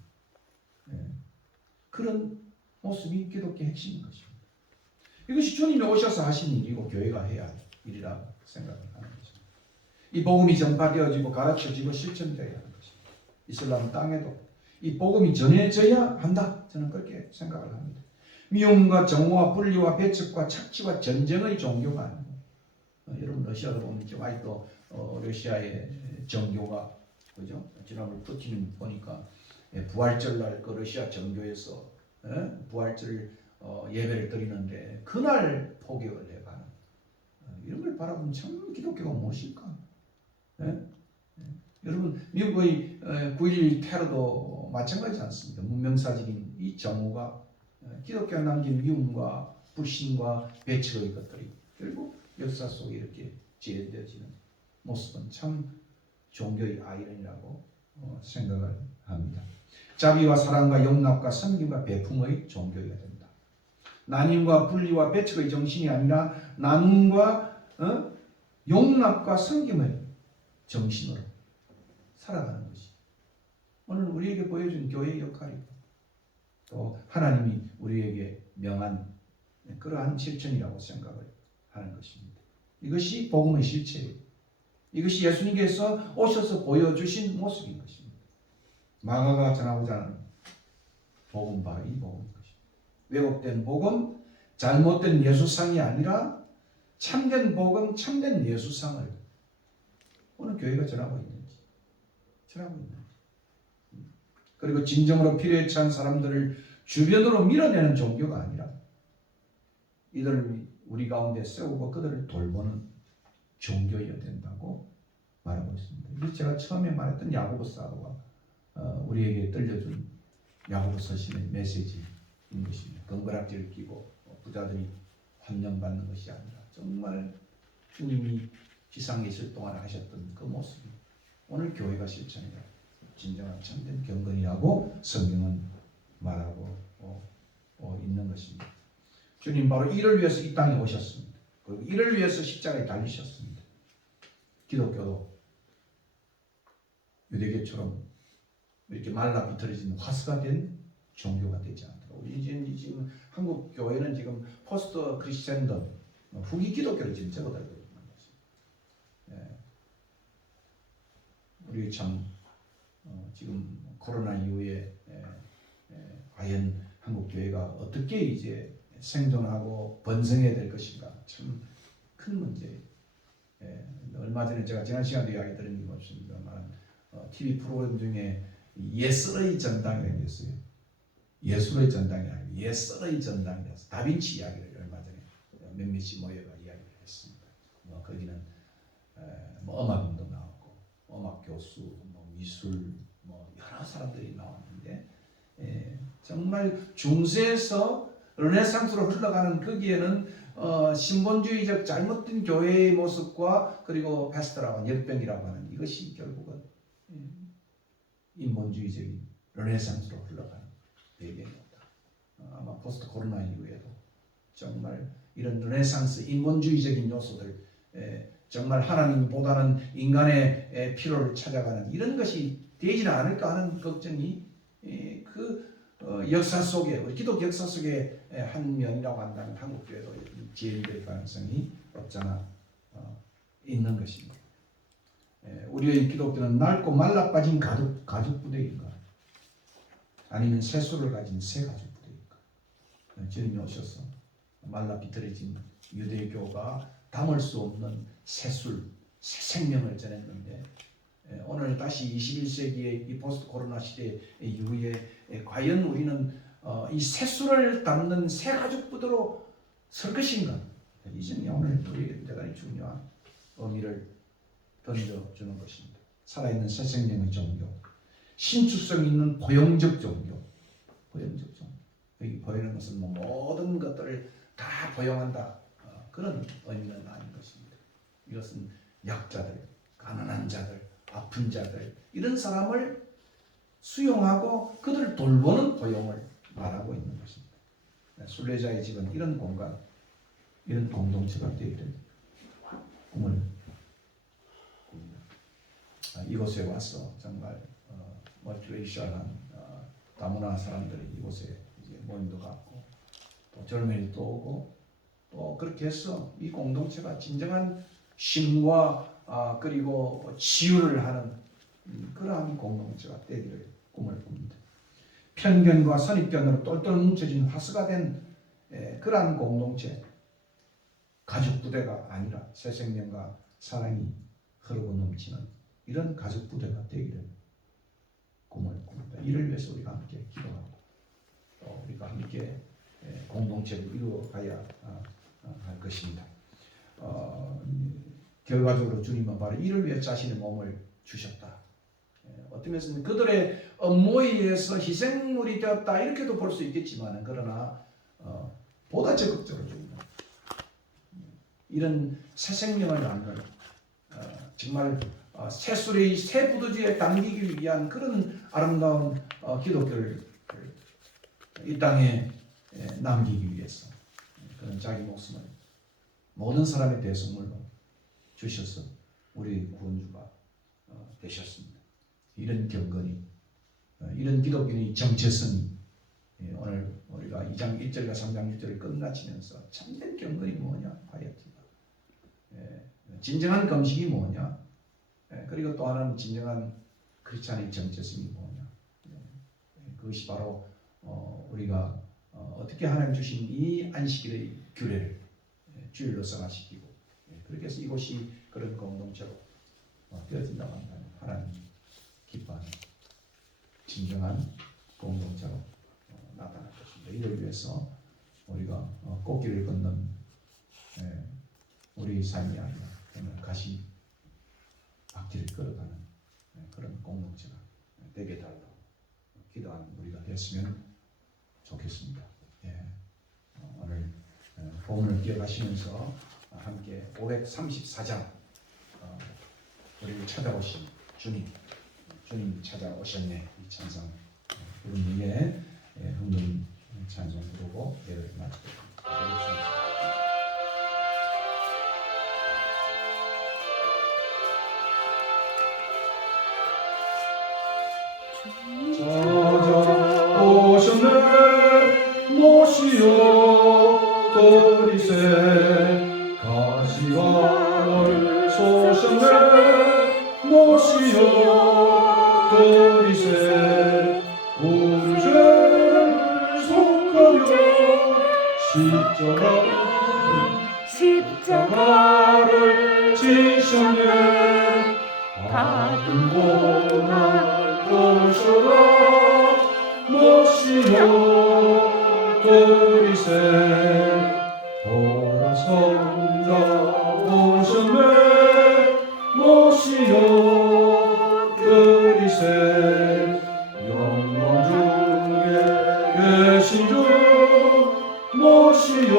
그런 모습이 기독교의 핵심인 것입니다. 이것이 주님이 오셔서 하신 일이고 교회가 해야 할 일이라고 생각을 하는 것입니다. 이 복음이 전파되어지고 가르쳐지고 실천되어야 하는 것입니다. 이슬람 땅에도 이 복음이 전해져야 한다. 저는 그렇게 생각을 합니다. 미움과 정오와 분리와 배척과 착취와 전쟁의 종교가 아니고 여러분 러시아도 보면 이제 아직도 러시아의 정교가 그죠? 지난번 푸틴 보니까 부활절날 그 러시아 정교에서 부활절 예배를 드리는데 그날 포격을 해가는 이런 걸 바라보면 참 기독교가 무엇일까? 여러분 미국의 9.11 테러도 마찬가지지 않습니까? 문명사적인 이 정오가 기독교가 남긴 미움과 불신과 배척의 것들이 결국 역사 속에 이렇게 재현되어지는 모습은 참 종교의 아이러니라고 생각을 합니다. 자비와 사랑과 용납과 섬김과 배품의 종교가 된다. 나눔과 분리와 배척의 정신이 아니라 나눔과 용납과 섬김의 정신으로 살아가는 것이 오늘 우리에게 보여준 교회의 역할이고 또 하나님이 우리에게 명한 그러한 실천이라고 생각을 하는 것입니다. 이것이 복음의 실체예요. 이것이 예수님께서 오셔서 보여주신 모습인 것입니다. 마가가 전하고자 하는 복음 바로 이 복음인 것입니다. 왜곡된 복음, 잘못된 예수상이 아니라 참된 복음, 참된 예수상을 오늘 교회가 전하고 있는지 그리고 진정으로 필요에 처한 사람들을 주변으로 밀어내는 종교가 아니라 이들을 우리 가운데 세우고 그들을 돌보는 종교여야 된다고 말하고 있습니다. 이게 제가 처음에 말했던 야고보 사도가 우리에게 들려준 야고보 서신의 메시지인 것입니다. 금가락지를 끼고 부자들이 환영받는 것이 아니라 정말 주님이 지상에 있을 동안 하셨던 그 모습이 오늘 교회가 실천이라 진정한 참된 경건이라고 성경은 말하고 있는 것입니다. 주님 바로 이를 위해서 이 땅에 오셨습니다. 그리고 이를 위해서 십자가에 달리셨습니다. 기독교도 유대교처럼 이렇게 말라 비틀어진 화수가 된 종교가 되지 않도록 우리 지금 한국 교회는 지금 포스트 크리스천덤 후기 기독교를 지금 접어들고 있는 것입니다. 예. 우리 참 지금 코로나 이후에 과연 한국 교회가 어떻게 이제 생존하고 번성해야 될 것인가 참 큰 문제예요. 얼마 전에 제가 지난 시간에 이야기 드린 게 없습니다만 TV 프로그램 중에 예술의 전당이라는 게 있어요. 예술의 전당이 아니고 예술의 전당이라서 다빈치 이야기를 얼마 전에 몇몇이 모여가 이야기를 했습니다. 거기는 음악도 나오고 음악 교수, 미술, 여러 사람들이 나왔는데 정말 중세에서 르네상스로 흘러가는 거기에는 신본주의적 잘못된 교회의 모습과 그리고 패스트라고 열병이라고 하는 이것이 결국은 인본주의적인 르네상스로 흘러가는 배경이었다. 아마 포스트 코로나 이후에도 정말 이런 르네상스 인본주의적인 요소들 정말 하나님보다는 인간의 필요를 찾아가는 이런 것이 되지는 않을까 하는 걱정이 그 역사 속에 우리 기독 역사 속에 한 면이라고 한다면 한국교회도 제일될 가능성이 없잖아 있는 것입니다. 우리의 기독교는 낡고 말라 빠진 가죽 부대인가 아니면 새술을 가진 새 가죽 부대인가. 주님이 오셔서 말라 비틀어진 유대교가 담을 수 없는 새술, 새 생명을 전했는데 오늘 다시 21세기의 이 포스트 코로나 시대 이후에 과연 우리는 이 새술을 담는 새 가죽 부대로 설 것인가? 이 점이 오늘 우리에게 대단히 중요한 의미를 던져주는 것입니다. 살아있는 새 생명의 종교, 신축성 있는 포용적 종교, 포용적 종교. 여기 포용하는 것은 모든 것들을 다 포용한다. 그런 의미는 아닌 것입니다. 이것은 약자들, 가난한 자들, 아픈 자들 이런 사람을 수용하고 그들을 돌보는 포용을 말하고 있는 것입니다. 순례자의 집은 이런 공간, 이런 공동체가 되어야 됩니다. 꿈을 이곳에 와서 정말 멀티레이션한 다문화 사람들이 이곳에 이제 모임도 갖고 또 젊은이도 오고 또 그렇게 해서 이 공동체가 진정한 쉼과 그리고 치유를 하는 그러한 공동체가 되기를 꿈을 꿉니다. 편견과 선입견으로 똘똘 뭉쳐진 화수가 된 그러한 공동체, 가족 부대가 아니라 새 생명과 사랑이 흐르고 넘치는 이런 가족 부대가 되기를 꿈을 꿉니다. 이를 위해서 우리가 함께 기도하고 또 우리가 함께 공동체를 이루어가야 할 것입니다. 결과적으로 주님은 바로 이를 위해 자신의 몸을 주셨다. 어떤 면에서는 그들의 업무에 의해서 희생물이 되었다 이렇게도 볼 수 있겠지만 그러나 보다 적극적으로 줍니다. 이런 새 생명을 낳는 정말 새술의 새 부두지에 담기기 위한 그런 아름다운 기독교를 이 땅에 남기기 위해서 그런 자기 목숨을 모든 사람의 대속물로 주셔서 우리 구원주가 되셨습니다. 이런 경건이 이런 기독교의 정체성이 오늘 우리가 2장 1절과 3장 6절을 끝마치면서 참된 경건이 뭐냐 하였습니다. 진정한 금식이 뭐냐 그리고 또 하나는 진정한 크리스찬의 정체성이 뭐냐 그것이 바로 우리가 어떻게 하나님 주신 이 안식일의 규례를 주일로 성화시키고 그렇게 해서 이곳이 그런 공동체로 되어진다고 한다면 하나님이 기뻐하는 진정한 공동체로 나타날 것입니다. 이를 위해서 우리가 꽃길을 걷는 우리 삶이 아니라 정말 가시 앞길을 걸어가는 그런 공동체가 되게 달라고 기도하는 우리가 됐으면 좋겠습니다. 오늘 본문을 기억하시면서 함께 534장 우리를 찾아오신 주님 찾아오셨네 이 찬송 부른 후에 흥분 찬송 부르고 예를 마치도록 하겠습니다. 찾아오셨네 모시어 그리세 가시관을 쏘셨네 모시어 그리세 우리 죄를 속하려 십자가를 지셨네 받은 고난 보셔라 모시어 그리세 보라 성자 오셨네 모시어 그리세 영광 중에 계신 주 모시어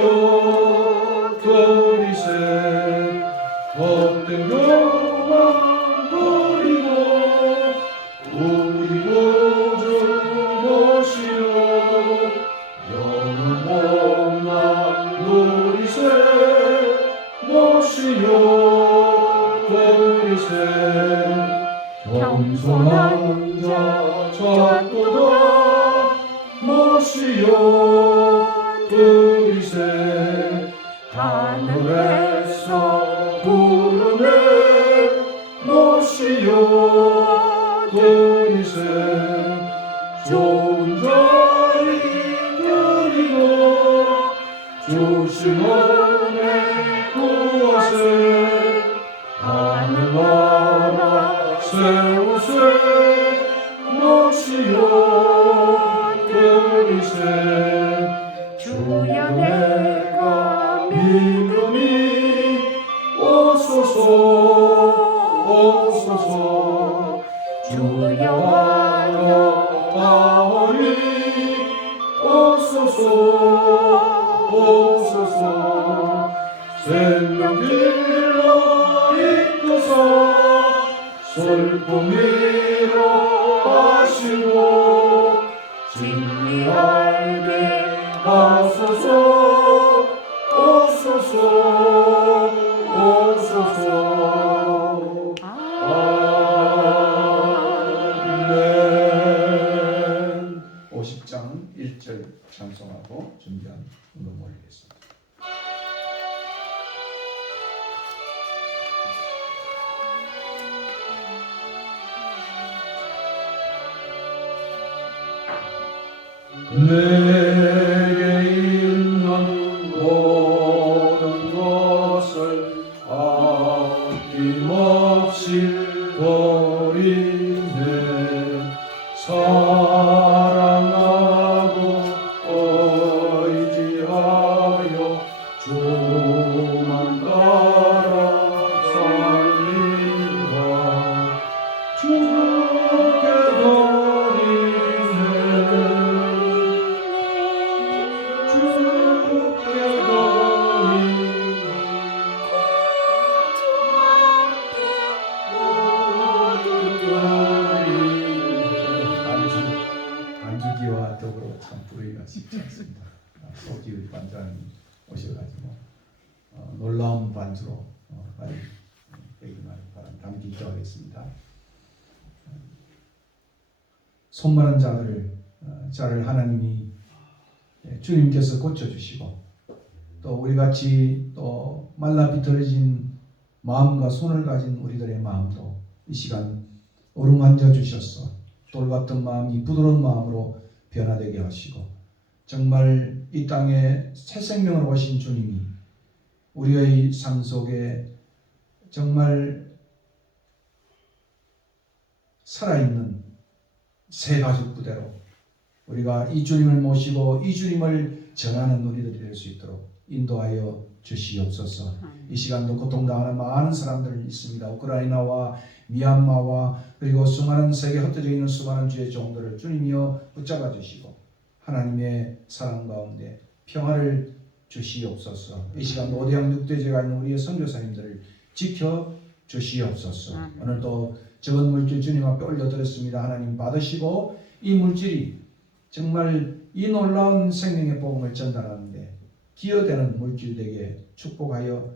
그리세 헛된 교만 버리고 우리 구주 모시어 영원 복락 누리세 모시어 그리세 겸손한 자 찾도다 모시어 그리세 하늘에서 부르네 모시어 그리세 좋은 자리 드리고 주신 은혜 구하세 하늘나라 세우세 모시어 그리세 주여 내가 믿음이 오소서 오소서 주여 와여 바오니 오소서 오소서 생명길로 이끄사 슬픔이로 하시고 진리 알게 하소서 오소서 오소서 아멘. 50장 1절 찬송하고 준비한 운동 올리겠습니다. 내게 있는 모든 것을 아낌없이 버리네 사랑하고 의지하여 주만 따라 살리라 주께 버리네 주께 버리네 반주기와 더불어 참 부르기가 쉽지 않습니다. 소기의 반주하님 오셔가지고 놀라운 반주로 많이 배기만 바람 담기 기도하겠습니다. 손마른 자를 하나님이 주님께서 고쳐주시고 또 우리같이 또 말라 비틀어진 마음과 손을 가진 우리들의 마음도 이 시간 어루만져 주셔서 돌같은 마음이 부드러운 마음으로 변화되게 하시고 정말 이 땅에 새 생명을 오신 주님이 우리의 삶 속에 정말 살아있는 새 가죽 부대로 우리가 이 주님을 모시고 이 주님을 전하는 우리들이 될 수 있도록 인도하여 주시옵소서. 이 시간도 고통당하는 많은 사람들이 있습니다. 우크라이나와 미얀마와 그리고 수많은 세계 흩어져 있는 수많은 주의 종들을 주님이여 붙잡아 주시고 하나님의 사랑 가운데 평화를 주시옵소서. 이 시간도 오대양 육대제가 있는 우리의 선교사님들을 지켜 주시옵소서. 오늘도 적은 물질 주님 앞에 올려드렸습니다. 하나님 받으시고 이 물질이 정말 이 놀라운 생명의 복음을 전달하는데 기여되는 물질 되게 축복하여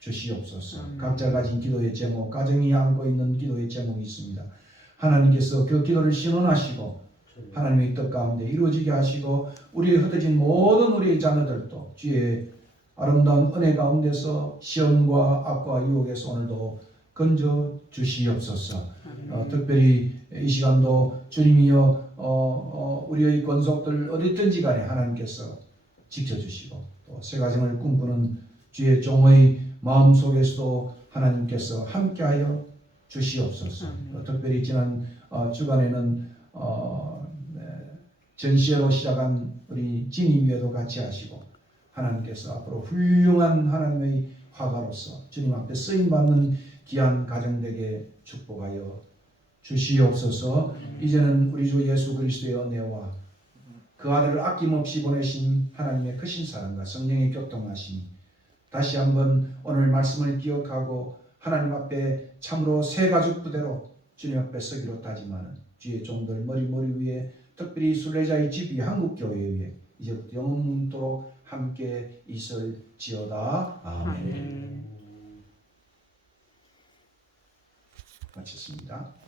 주시옵소서. 각자 가진 기도의 제목, 가정이 안고 있는 기도의 제목이 있습니다. 하나님께서 그 기도를 신원하시고 하나님의 뜻 가운데 이루어지게 하시고 우리의 흩어진 모든 우리의 자녀들도 주의 아름다운 은혜 가운데서 시험과 악과 유혹에서 오늘도 건져 주시옵소서. 특별히 이 시간도 주님이여 우리의 권속들 어디든지 간에 하나님께서 지켜주시고 또 새 가정을 꿈꾸는 주의 종의 마음속에서도 하나님께서 함께하여 주시옵소서. 특별히 지난 주간에는 전시회로 시작한 우리 진임회도 같이 하시고 하나님께서 앞으로 훌륭한 하나님의 화가로서 주님 앞에 쓰임받는 귀한 가정되게 축복하여 주시옵소서. 이제는 우리 주 예수 그리스도의 은혜와 그 아들을 아낌없이 보내신 하나님의 크신 사랑과 성령의 교통하심이 다시 한번 오늘 말씀을 기억하고 하나님 앞에 참으로 새 가죽 부대로 주님 앞에 서기로 다짐하는 주의 종들 머리 위에 특별히 순례자의 집이 한국교회 위에 이제부터 영원토록 함께 있을지어다. 아멘. 마쳤습니다.